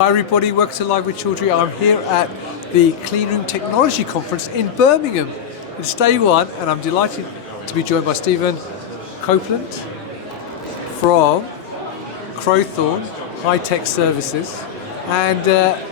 Hi everybody, welcome to Live with Chaudhry. I'm here at the Clean Room Technology Conference in Birmingham. It's day one and I'm delighted to be joined by Stephan Copeland from Crowthorne High Tech Services. And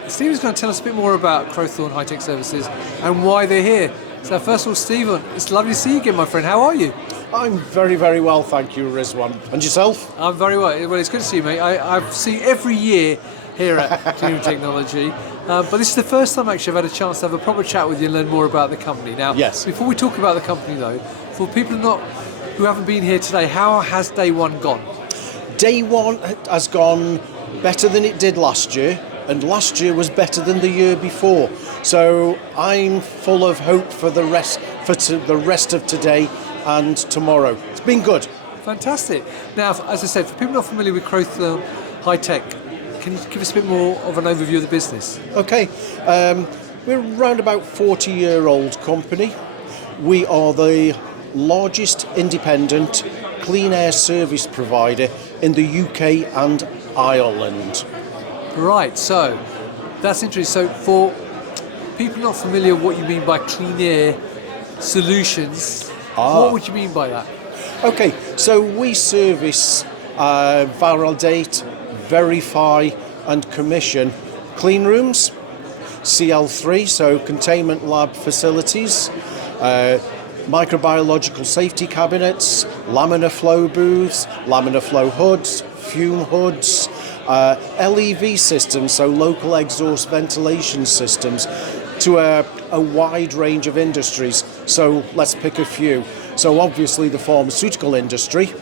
Stephan's going to tell us a bit more about Crowthorne High Tech Services and why they're here. So first of all, Stephan, it's lovely to see you again, my friend. How are you? I'm very, very well, thank you, Rizwan. And yourself? I'm very well. Well, it's good to see you, mate. I've seen every year here at Clean Room Technology, but this is the first time actually I've had a chance to have a proper chat with you and learn more about the company. Now, yes. Before we talk about the company though, for people who haven't been here today, how has day one gone? Day one has gone better than it did last year, and last year was better than the year before. So I'm full of hope for the rest of today and tomorrow. It's been good. Fantastic. Now, as I said, for people not familiar with Crowthorne High Tech, can you give us a bit more of an overview of the business? Okay, we're around about 40-year-old company. We are the largest independent clean air service provider in the UK and Ireland. Right, so that's interesting. So for people not familiar with what you mean by clean air solutions, what would you mean by that? Okay, so we service, validate, verify and commission clean rooms, CL3, so containment lab facilities, microbiological safety cabinets, laminar flow booths, laminar flow hoods, fume hoods, LEV systems, so local exhaust ventilation systems, to a wide range of industries. So let's pick a few. So obviously the pharmaceutical industry,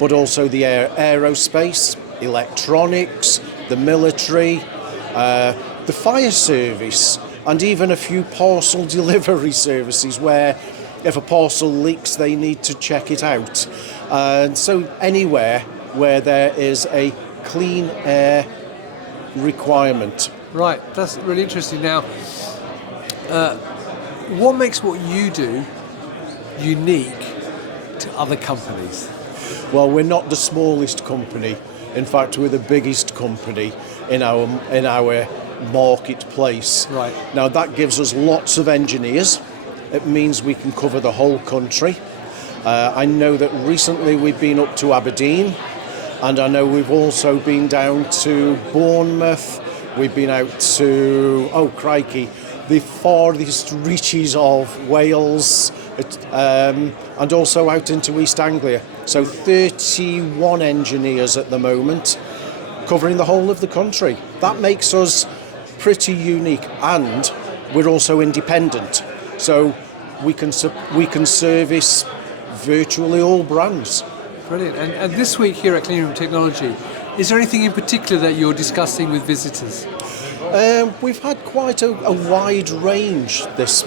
but also the aerospace, electronics, the military, the fire service, and even a few parcel delivery services where if a parcel leaks they need to check it out. And so anywhere where there is a clean air requirement. Right, that's really interesting. Now, what makes what you do unique to other companies? Well, we're not the smallest company. In fact, we're the biggest company in our marketplace. Right. Now, that gives us lots of engineers. It means we can cover the whole country. I know that recently we've been up to Aberdeen, and I know we've also been down to Bournemouth. We've been out to, the farthest reaches of Wales, and also out into East Anglia. So 31 engineers at the moment, covering the whole of the country. That makes us pretty unique, and we're also independent. So we can service virtually all brands. Brilliant. And this week here at Clean Room Technology, is there anything in particular that you're discussing with visitors? We've had quite a wide range this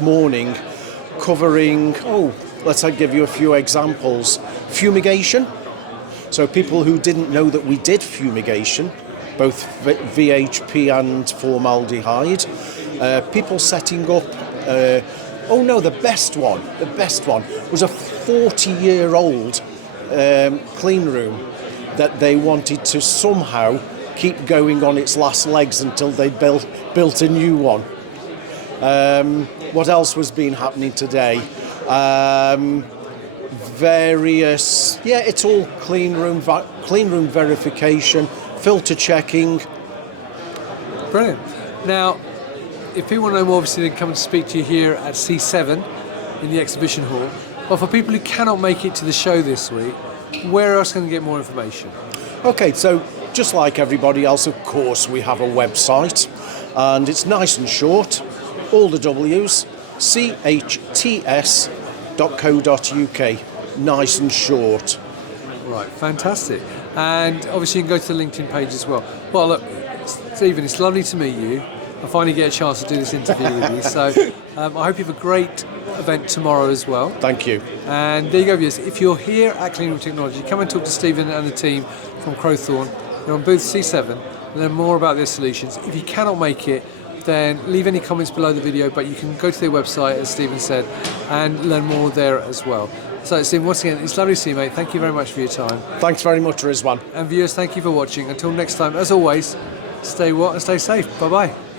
morning, covering, let's give you a few examples. Fumigation. So people who didn't know that we did fumigation, both VHP and formaldehyde. People setting up, the best one was a 40-year-old clean room that they wanted to somehow keep going on its last legs until they built a new one. What else was been happening today? It's all clean room verification, filter checking. Brilliant. Now, if people want to know more, obviously they can come and speak to you here at C7 in the exhibition hall. But for people who cannot make it to the show this week, where else can they get more information? Okay, so just like everybody else, of course, we have a website, and it's nice and short, all the W's, chts.co.uk, nice and short. Right, fantastic. And obviously you can go to the LinkedIn page as well. Well, look, Stephan, it's lovely to meet you. I finally get a chance to do this interview with you, so I hope you have a great event tomorrow as well. Thank you. And there you go, viewers. If you're here at Clean Room Technology, come and talk to Stephan and the team from Crowthorne. They're on booth C7 and learn more about their solutions. If you cannot make it, then leave any comments below the video, but you can go to their website, as Stephan said, and learn more there as well. So, Stephen, once again, it's lovely to see you, mate. Thank you very much for your time. Thanks very much, Rizwan. And viewers, thank you for watching. Until next time, as always, stay what and stay safe. Bye-bye.